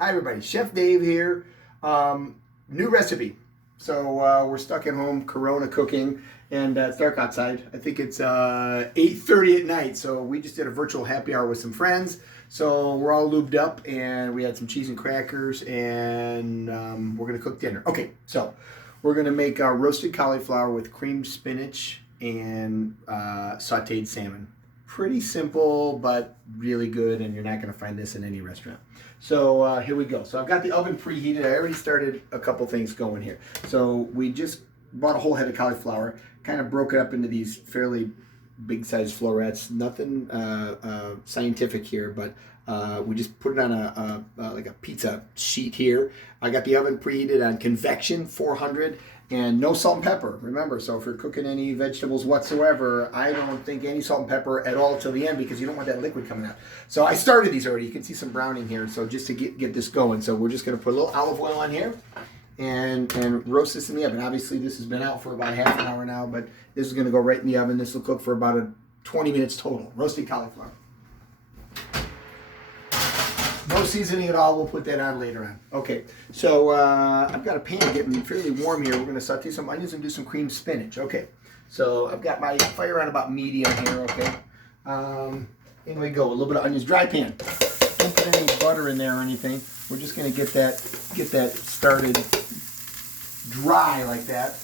Hi everybody, Chef Dave here. New recipe. So we're stuck at home, Corona cooking, and it's dark outside. I think it's 8:30 at night. So we just did a virtual happy hour with some friends. So we're all lubed up, and we had some cheese and crackers, and we're gonna cook dinner. Okay, so we're gonna make roasted cauliflower with creamed spinach and sautéed salmon. Pretty simple, but really good, and you're not going to find this in any restaurant. So here we go. So I've got the oven preheated. I already started a couple things going here. So we just bought a whole head of cauliflower, kind of broke it up into these fairly big-sized florets. Nothing scientific here, but we just put it on a like a pizza sheet here. I got the oven preheated on convection 400. And no salt and pepper, remember. So if you're cooking any vegetables whatsoever, I don't think any salt and pepper at all till the end, because you don't want that liquid coming out. So I started these already. You can see some browning here. So just to get this going. So we're just going to put a little olive oil on here and roast this in the oven. Obviously, this has been out for about half an hour now, but this is going to go right in the oven. This will cook for about 20 minutes total. Roasted cauliflower. No seasoning at all. We'll put that on later on. Okay, so I've got a pan getting fairly warm here. We're going to saute some onions and do some creamed spinach. Okay, so I've got my fire on about medium here. Okay, in we go. A little bit of onions. Dry pan. Don't put any butter in there or anything. We're just going to get that started dry like that.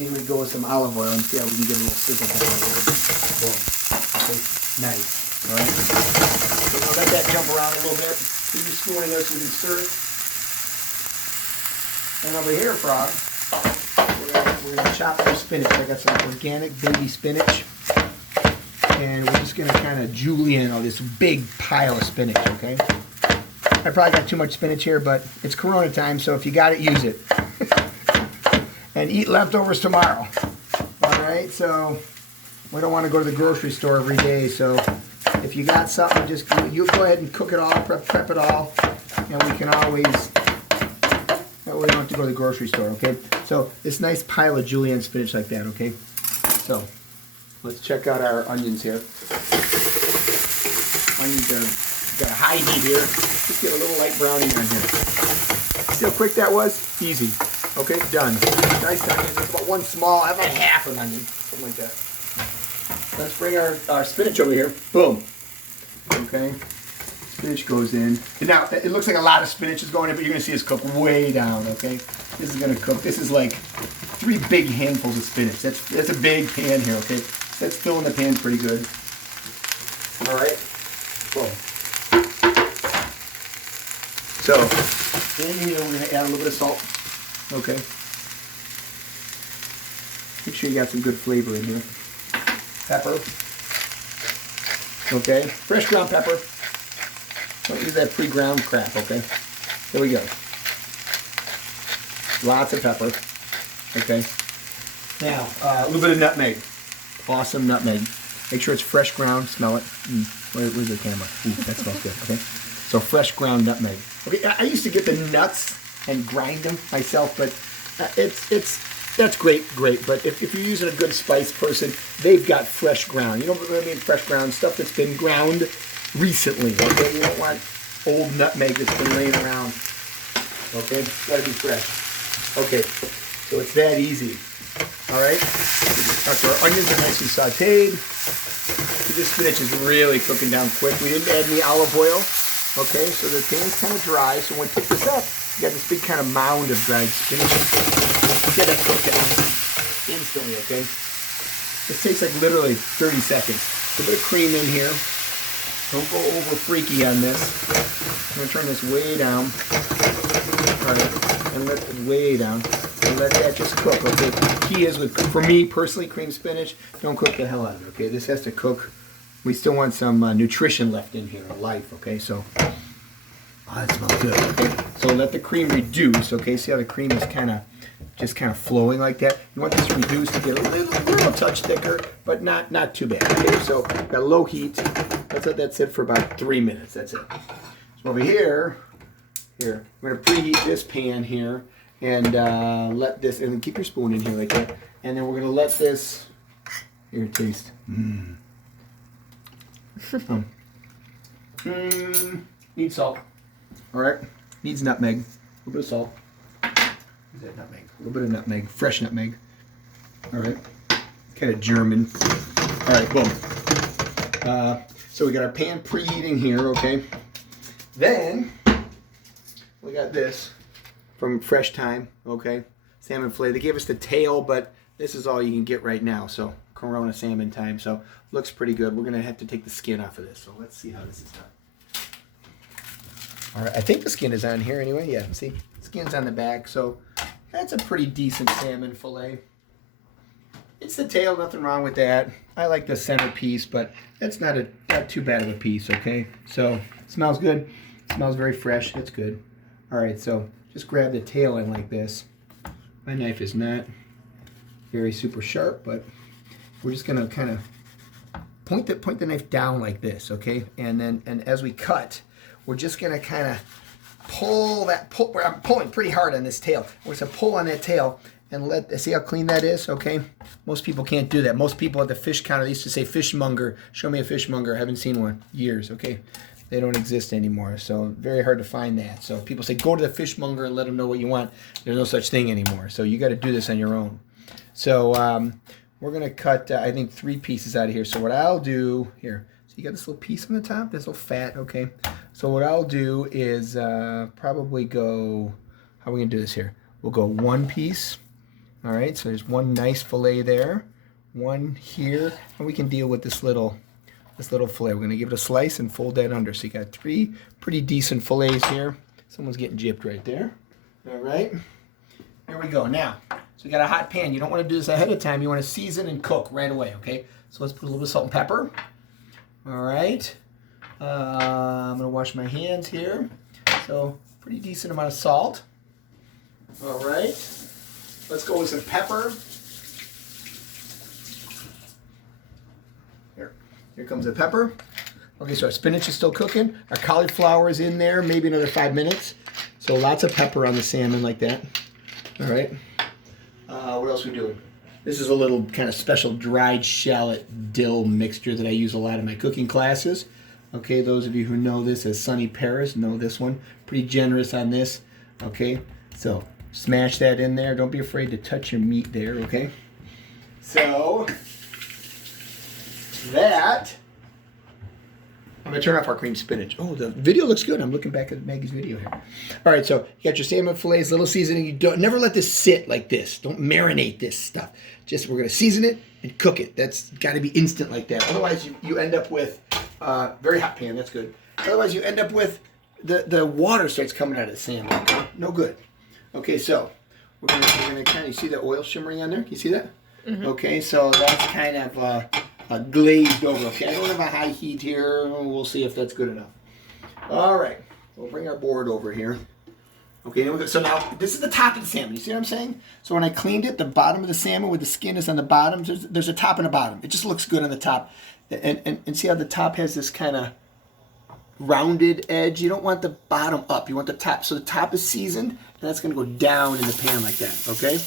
And in we go with some olive oil and see how we can get a little sizzle down here. Boom. Okay, nice. All right. So we'll let that jump around a little bit. Keep your spoon in there so we can stir it. And over here, Frog, we're gonna chop some spinach. I got some organic baby spinach. And we're just gonna kind of julienne this big pile of spinach, okay? I probably got too much spinach here, but it's Corona time, so if you got it, use it. And eat leftovers tomorrow. All right, so we don't want to go to the grocery store every day, so if you got something, just you go ahead and cook it all, prep it all, and we can always, that way we don't have to go to the grocery store, okay? So this nice pile of julienne spinach like that, okay? So let's check out our onions here. Onions got a high heat here. Just get a little light browning on here. See how quick that was? Easy. Okay, done. Nice onions. It's about one small, about half an onion, something like that. Let's bring our spinach over here. Boom. Okay. Spinach goes in. And now, it looks like a lot of spinach is going in, but you're going to see this cook way down, okay? This is going to cook. This is like 3 big handfuls of spinach. That's a big pan here, okay? That's filling the pan pretty good. All right. Boom. So, in here, we're going to add a little bit of salt. Okay. Make sure you got some good flavor in here. Pepper. Okay. Fresh ground pepper. Don't use that pre-ground crap, okay? Here we go. Lots of pepper. Okay. Now, a little bit of nutmeg. Awesome nutmeg. Make sure it's fresh ground. Smell it. Where's the camera? Ooh, that smells good. Okay. So fresh ground nutmeg. Okay. I used to get the nuts and grind them myself, but that's great. But if you're using a good spice person, they've got fresh ground. You know what I mean? Fresh ground stuff that's been ground recently. Okay, you don't want old nutmeg that's been laying around. Okay, it's got to be fresh. Okay, so it's that easy. All right. After our onions are nice and sautéed, this spinach is really cooking down quick. We didn't add any olive oil. Okay, so the pan's kind of dry. So when we pick this up, you got this big kind of mound of dried spinach. Get that cooked down instantly, okay? This takes like literally 30 seconds. A bit of cream in here. Don't go over freaky on this. I'm going to turn this way down. All right, and let it way down. And let that just cook, okay? The key is, for me personally, creamed spinach, don't cook the hell out of it, okay? This has to cook. We still want some nutrition left in here, life, okay? So, that smells good, okay? So let the cream reduce, okay? See how the cream is kind of flowing like that? You want this to reduce to get a little touch thicker, but not too bad, okay? So got a low heat. Let's let that sit for about 3 minutes, that's it. So over here, we're gonna preheat this pan here and let this, and then keep your spoon in here like that. And then we're gonna let this, here, taste. Need salt. All right. Needs nutmeg. A little bit of salt. Is that nutmeg? A little bit of nutmeg. Fresh nutmeg. All right. Kind of German. All right, boom. So we got our pan preheating here, okay? Then we got this from Fresh Thyme, okay? Salmon fillet. They gave us the tail, but this is all you can get right now. So Corona salmon time. So looks pretty good. We're gonna have to take the skin off of this. So let's see how this is done. All right, I think the skin is on here anyway. Yeah, see, skin's on the back. So that's a pretty decent salmon fillet. It's the tail, nothing wrong with that. I like the center piece, but that's not too bad of a piece, okay? So, smells good. Smells very fresh. It's good. All right, so just grab the tail in like this. My knife is not very super sharp, but we're just gonna kind of point the knife down like this, okay? And as we cut, we're just gonna kind of pull. I'm pulling pretty hard on this tail. We're gonna pull on that tail and see how clean that is, okay? Most people can't do that. Most people at the fish counter, they used to say fishmonger. Show me a fishmonger. I haven't seen one. Years, okay? They don't exist anymore, so very hard to find that. So people say, go to the fishmonger and let them know what you want. There's no such thing anymore. So you got to do this on your own. So we're going to cut, I think, 3 pieces out of here. So what I'll do, here, so you got this little piece on the top, this little fat, okay? So what I'll do is probably go, how are we going to do this here? We'll go 1 piece. All right, so there's 1 nice fillet there, 1 here, and we can deal with this little fillet. We're going to give it a slice and fold that under. So you got 3 pretty decent fillets here. Someone's getting gypped right there. All right, here we go. Now, so we got a hot pan. You don't want to do this ahead of time. You want to season and cook right away, okay? So let's put a little bit of salt and pepper. All right, I'm going to wash my hands here. So pretty decent amount of salt. All right. Let's go with some pepper. Here comes the pepper. Okay, so our spinach is still cooking. Our cauliflower is in there, maybe another 5 minutes. So lots of pepper on the salmon like that. All right. What else are we doing? This is a little kind of special dried shallot dill mixture that I use a lot in my cooking classes. Okay, those of you who know this as Sunny Paris know this one. Pretty generous on this. Okay, so smash that in there. Don't be afraid to touch your meat there, okay? So, that, I'm going to turn off our cream spinach. Oh, the video looks good. I'm looking back at Maggie's video here. All right, so you got your salmon fillets, little seasoning. You don't never let this sit like this. Don't marinate this stuff. Just, we're going to season it and cook it. That's got to be instant like that. Otherwise, you end up with, very hot pan, that's good. Otherwise, you end up with, the water starts coming out of the salmon. Okay? No good. Okay, so we're gonna kind of see the oil shimmering on there. Can you see that? Mm-hmm. Okay, so that's kind of glazed over. Okay, I don't have a high heat here. We'll see if that's good enough. All right, we'll bring our board over here. Okay, so now this is the top of the salmon. You see what I'm saying? So when I cleaned it, the bottom of the salmon with the skin is on the bottom. There's a top and a bottom. It just looks good on the top. And see how the top has this kind of rounded edge. You don't want the bottom up. You want the top. So the top is seasoned, and that's going to go down in the pan like that. Okay,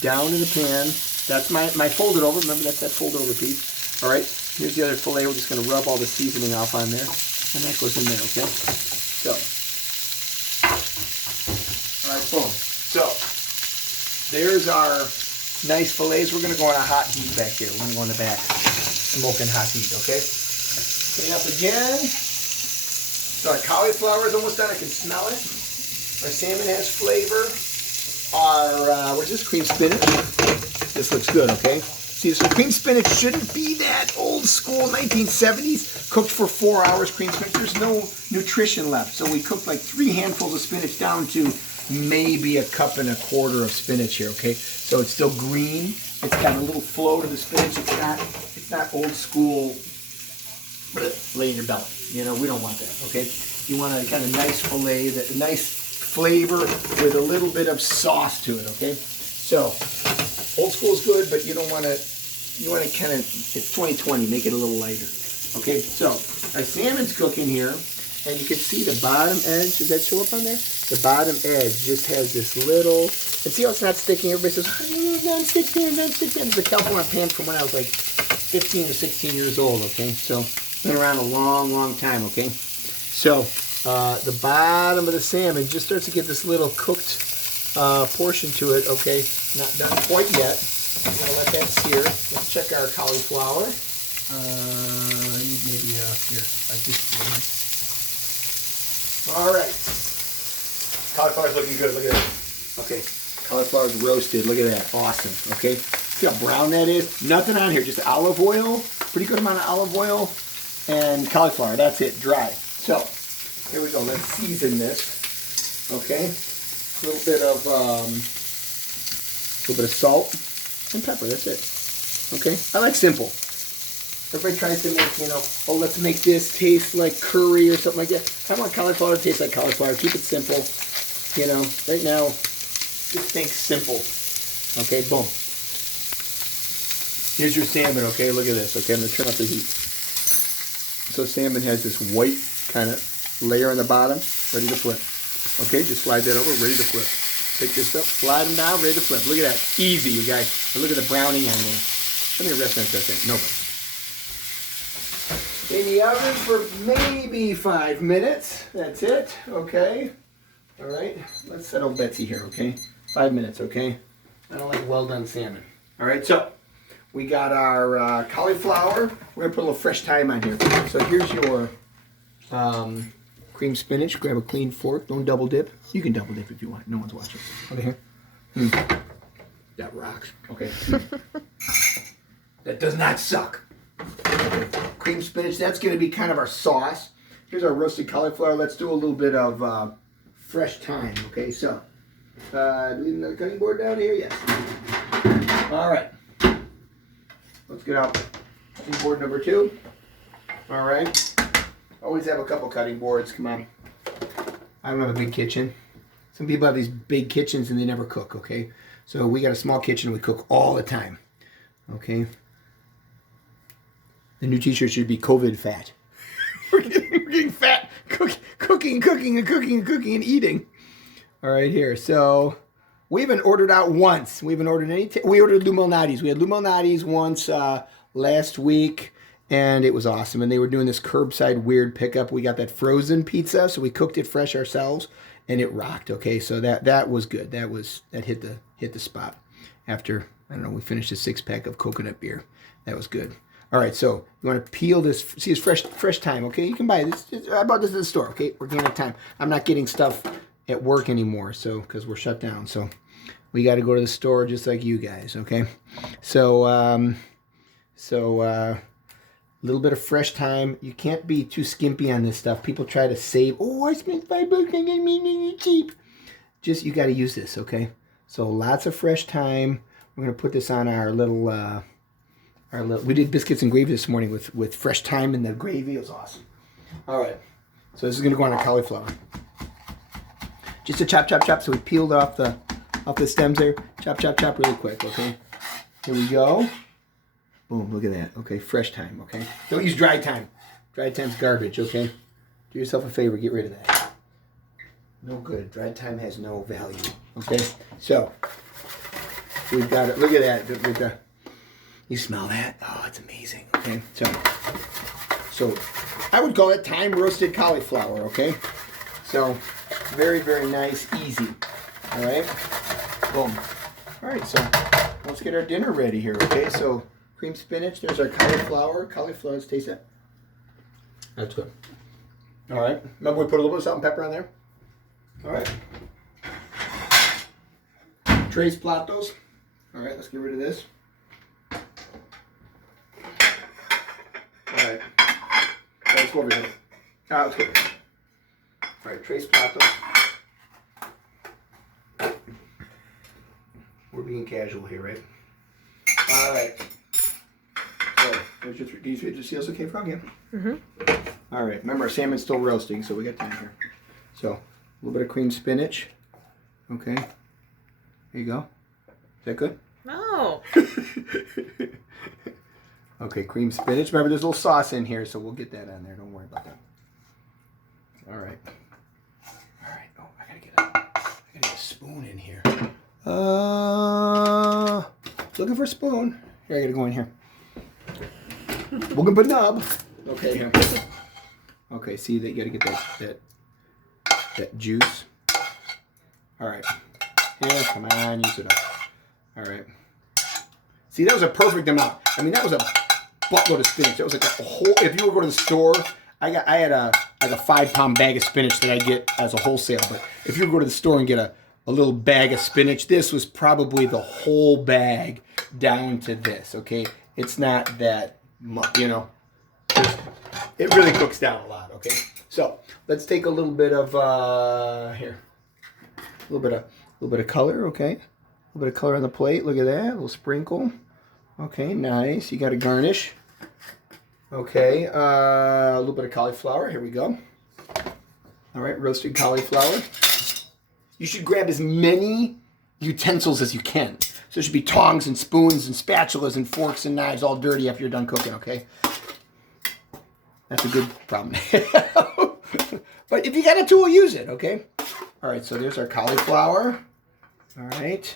down in the pan. That's my folded over. Remember, that's that folded over piece. All right. Here's the other fillet. We're just going to rub all the seasoning off on there, and that goes in there. Okay. So, all right, boom. So there's our nice fillets. We're going to go on a hot heat back here. We're going to go in the back, smoking hot heat. Okay. Clean up again. So our cauliflower is almost done. I can smell it. Our salmon has flavor. Our, what's this, cream spinach? This looks good, okay? See, so cream spinach shouldn't be that old school 1970s, cooked for 4 hours cream spinach. There's no nutrition left. So we cooked like 3 handfuls of spinach down to maybe 1.25 cups of spinach here, okay? So it's still green. It's got a little flow to the spinach. It's not old school, lay in your belly. You know, we don't want that, okay? You want a kind of nice fillet, a nice flavor with a little bit of sauce to it, okay? So, old school is good, but you don't want to, you want to kind of, it's 2020, make it a little lighter. Okay, so our salmon's cooking here, and you can see the bottom edge. Does that show up on there? The bottom edge just has this little, and see how it's not sticking? Everybody says, oh, non-stick pan, non-stick pan. It's a California pan from when I was like 15 or 16 years old, okay? So, been around a long, long time, okay? So, the bottom of the salmon just starts to get this little cooked portion to it. Okay, not done quite yet. I'm gonna let that sear. Let's check our cauliflower. I need maybe here like this one. All right, cauliflower's looking good. Look at that. Okay, cauliflower's roasted. Look at that. Awesome. Okay, see how brown that is? Nothing on here, just olive oil. Pretty good amount of olive oil and cauliflower. That's it. Dry. So here we go. Let's season this. Okay. A little bit of salt and pepper. That's it. Okay. I like simple. Everybody tries to make, oh, let's make this taste like curry or something like that. I want cauliflower to taste like cauliflower. Keep it simple. Right now, just think simple. Okay. Boom. Here's your salmon. Okay. Look at this. Okay. I'm gonna turn off the heat. So salmon has this white kind of layer on the bottom, ready to flip. Okay, just slide that over, ready to flip. Pick this up, slide them down, ready to flip. Look at that, easy, you guys. And look at the browning on there. Show me a restaurant that does that. Nobody. In the oven for maybe 5 minutes. That's it. Okay. All right. Let's settle Betsy here. Okay. 5 minutes. Okay. I don't like well done salmon. All right. So we got our cauliflower. We're gonna put a little fresh thyme on here. So here's your cream spinach. Grab a clean fork. Don't double dip. You can double dip if you want. No one's watching. Okay, here. That rocks. Okay. That does not suck. Okay. Cream spinach. That's going to be kind of our sauce. Here's our roasted cauliflower. Let's do a little bit of fresh thyme. Okay, so do we need another cutting board down here? Yes. All right. Let's get out cutting board number 2. All right. Always have a couple cutting boards. Come on. I don't have a big kitchen. Some people have these big kitchens and they never cook, okay? So we got a small kitchen. We cook all the time, okay? The new t-shirt should be COVID fat. we're getting fat. Cooking and eating. All right, here. So we haven't ordered out once. We haven't ordered any. We ordered Lou Malnati's. We had Lou Malnati's once last week. And it was awesome. And they were doing this curbside weird pickup. We got that frozen pizza, so we cooked it fresh ourselves, and it rocked. Okay, so that was good. That hit the spot. After, I don't know, we finished a 6-pack of coconut beer. That was good. All right, so you want to peel this. See, it's fresh thyme. Okay, you can buy this. I bought this at the store. Okay, organic thyme. I'm not getting stuff at work anymore, so because we're shut down. So we got to go to the store just like you guys. Okay, so a little bit of fresh thyme. You can't be too skimpy on this stuff. People try to save. Oh, I spent $5 and I mean it's cheap. Just, you got to use this, okay? So lots of fresh thyme. We're going to put this on our little, we did biscuits and gravy this morning with fresh thyme in the gravy. It was awesome. All right. So this is going to go on our cauliflower. Just a chop. So we peeled off the stems there. Chop really quick, okay? Here we go. Boom, look at that. Okay, fresh thyme, okay? Don't use dry thyme. Dry thyme's garbage, okay? Do yourself a favor, get rid of that. No good. Dry thyme has no value, okay? So, we've got it. Look at that. You smell that? Oh, it's amazing, okay? So I would call it thyme roasted cauliflower, okay? So, very, very nice, easy. All right? Boom. All right, so let's get our dinner ready here, okay? So, cream spinach. There's our cauliflower. Cauliflower, let's taste that. That's good. All right. Remember we put a little bit of salt and pepper on there? All right. Tres platos. All right, let's get rid of this. All right. Let's go over here. Let's go. All right, tres platos. We're being casual here, right? All right. So, there's your three. Do you see us okay, Frog? Yeah? Mm-hmm. All right. Remember, our salmon's still roasting, so we got time here. So, a little bit of cream spinach. Okay. There you go. Is that good? No. Okay, cream spinach. Remember, there's a little sauce in here, so we'll get that on there. Don't worry about that. All right. All right. Oh, I gotta get a spoon in here. Looking for a spoon. Here, I gotta go in here. Looking for a nub. Okay, here. Okay, see that you gotta get that that juice. All right. Here, come on, use it up. All right. See, that was a perfect amount. I mean, that was a buttload of spinach. That was like a whole. If you were going to the store, I had a 5-pound bag of spinach that I get as a wholesale. But if you were going to the store and get a little bag of spinach, this was probably the whole bag down to this. Okay, it's not that much, you know. It really cooks down a lot. Okay, so let's take a little bit of here, a little bit of color. Okay, a little bit of color on the plate. Look at that, a little sprinkle. Okay, nice. You got to garnish. Okay, a little bit of cauliflower. Here we go. All right, roasted cauliflower. You should grab as many utensils as you can. So there should be tongs and spoons and spatulas and forks and knives all dirty after you're done cooking, okay? That's a good problem. But if you got a tool, use it, okay? All right, so there's our cauliflower. All right.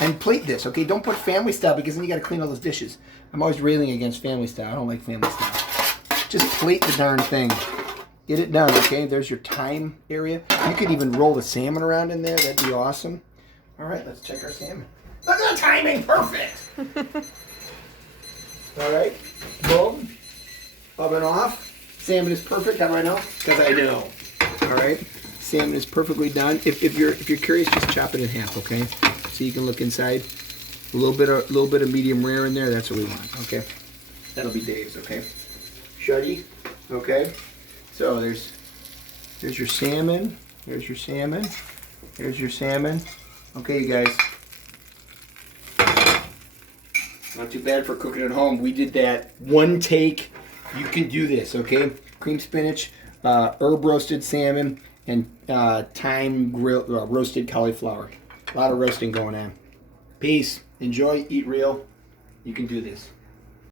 And plate this, okay? Don't put family style because then you got to clean all those dishes. I'm always railing against family style. I don't like family style. Just plate the darn thing. Get it done, okay? There's your thyme area. You could even roll the salmon around in there. That'd be awesome. All right, let's check our salmon. Look at the timing. Perfect. All right. Boom. Oven off. Salmon is perfect. How do I know? Because I know. All right. Salmon is perfectly done. If you're curious, just chop it in half, okay? So you can look inside. A little bit of medium rare in there. That's what we want. Okay. That'll be Dave's. Okay. Shuddy. Okay. So there's your salmon. There's your salmon. There's your salmon. Okay, you guys. Not too bad for cooking at home. We did that one take. You can do this, okay? Cream spinach, herb roasted salmon, and thyme grill roasted cauliflower. A lot of roasting going on. Peace. Enjoy. Eat real. You can do this.